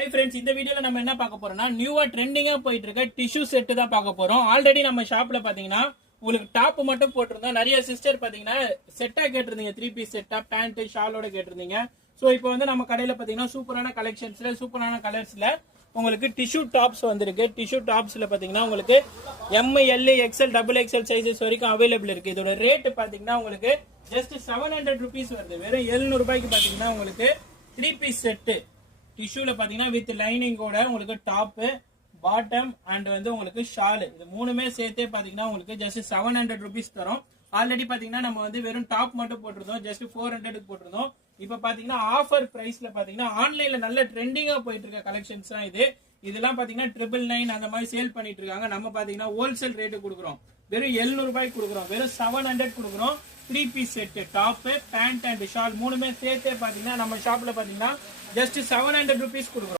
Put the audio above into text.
Hi friends, இந்த வீடியோல நம்ம என்ன பார்க்க போறோம்னா நியூவா ட்ரெண்டிங்கா போயிட்டு இருக்க டிஷ்யூ செட் தான் பார்க்க போறோம். ஆல்ரெடி நம்ம ஷாப்ல பாத்தீங்கன்னா உங்களுக்கு டாப் மட்டும் போட்டிருந்தோம். நிறைய சிஸ்டர் பாத்தீங்கன்னா செட்டா கேட்டிருந்தீங்க, 3 பீஸ் செட்டா பேண்ட் ஷாலோட கேட்டிருந்தீங்க. சோ இப்போ வந்து நம்ம கடையில பாத்தீங்கன்னா சூப்பரான கலெக்ஷன்ஸ்ல சூப்பரான கலர்ஸ்ல உங்களுக்கு டிஷ்யூ டாப்ஸ் வந்திருக்கு. டிஷ்யூ டாப்ஸ்ல பாத்தீங்கன்னா உங்களுக்கு M, L, XL, double XL sizes வரைக்கும் அவைலபிள் இருக்கு. இதோட ரேட் பாத்தீங்கன்னா உங்களுக்கு ஜஸ்ட் 700 rupees வருது. வெறும் 700 ரூபாய்க்கு பாத்தீங்கன்னா உங்களுக்கு 3 பீஸ் செட்டு டிஷ்யூல பாத்தீங்கன்னா வித் லைனிங்கோட உங்களுக்கு டாப், பாட்டம் அண்ட் வந்து உங்களுக்கு ஷால், இது மூணுமே சேர்த்தே பாத்தீங்கன்னா உங்களுக்கு ஜஸ்ட் 700 rupees தரும். ஆல்ரெடி பாத்தீங்கன்னா நம்ம வந்து வெறும் டாப் மட்டும் போட்டிருந்தோம், ஜஸ்ட் 400 போட்டிருந்தோம். இப்ப பாத்தீங்கன்னா ஆஃபர் பிரைஸ்ல பாத்தீங்கன்னா ஆன்லைன்ல நல்ல ட்ரெண்டிங்கா போயிட்டு இருக்க கலெக்ஷன்ஸ் தான் இது. இதெல்லாம் பாத்தீங்கன்னா 999 அந்த மாதிரி சேல் பண்ணிட்டு இருக்காங்க. நம்ம பாத்தீங்கன்னா ஹோல்சேல் ரேட்டு கொடுக்குறோம். வெறும் 700 ரூபாய்க்கு கொடுக்குறோம். வெறும் 700 கொடுக்குறோம். 3 piece set top, pant and shawl மூணுமே சேர்த்தே பாத்தீங்கன்னா நம்ம ஷாப்ல பாத்தீங்கன்னா ஜஸ்ட் 700 rupees கொடுக்குறோம்.